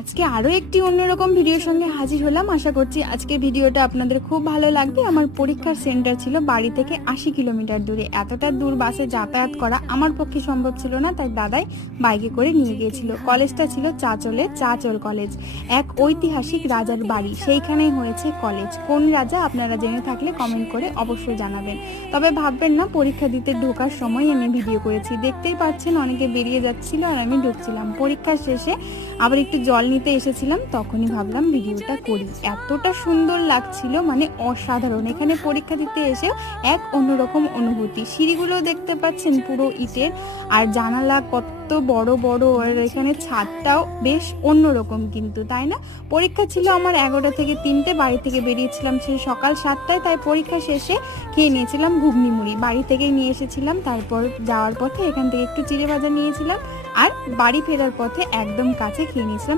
আজকে আরও একটি অন্যরকম ভিডিওর সঙ্গে হাজির হলাম। আশা করছি আজকের ভিডিওটা আপনাদের খুব ভালো লাগবে। আমার পরীক্ষার সেন্টার ছিল বাড়ি থেকে 80 কিলোমিটার দূরে। এতটা দূর বাসে যাতায়াত করা আমার পক্ষে সম্ভব ছিল না, তাই দাদাই বাইকে করে নিয়ে গিয়েছিল। কলেজটা ছিল চাঁচলে, চাঁচল কলেজ, এক ঐতিহাসিক রাজার বাড়ি, সেইখানেই হয়েছে কলেজ। কোন রাজা আপনারা জেনে থাকলে কমেন্ট করে অবশ্যই জানাবেন। তবে ভাববেন না পরীক্ষা দিতে ঢোকার সময় আমি ভিডিও করেছি। দেখতেই পাচ্ছেন অনেকে বেরিয়ে যাচ্ছিল আর আমি ঢুকছিলাম। পরীক্ষা শেষে আবার একটু জল নিতে এসেছিলাম, তখনই ভাবলাম ভিডিওটা করি। এতটা সুন্দর লাগছিল, মানে অসাধারণ। এখানে পরীক্ষা দিতে এসে এক অন্যরকম অনুভূতি। সিঁড়িগুলো দেখতে পাচ্ছেন পুরো ইটের, আর জানালা কত বড় বড়, আর এখানে ছাদটাও বেশ অন্যরকম কিন্তু, তাই না? পরীক্ষা ছিল আমার 11টা থেকে 3টে, বাড়ি থেকে বেরিয়েছিলাম সেই সকাল 7টায়। তাই পরীক্ষা শেষে খেয়ে নিয়েছিলাম ঘুগনি মুড়ি, বাড়ি থেকেই নিয়ে এসেছিলাম। তারপর যাওয়ার পথে এখান থেকে একটু চিড়ে ভাজা নিয়েছিলাম, আর বাড়ি ফেরার পথে একদম কাছে খেয়ে নিয়েছিলাম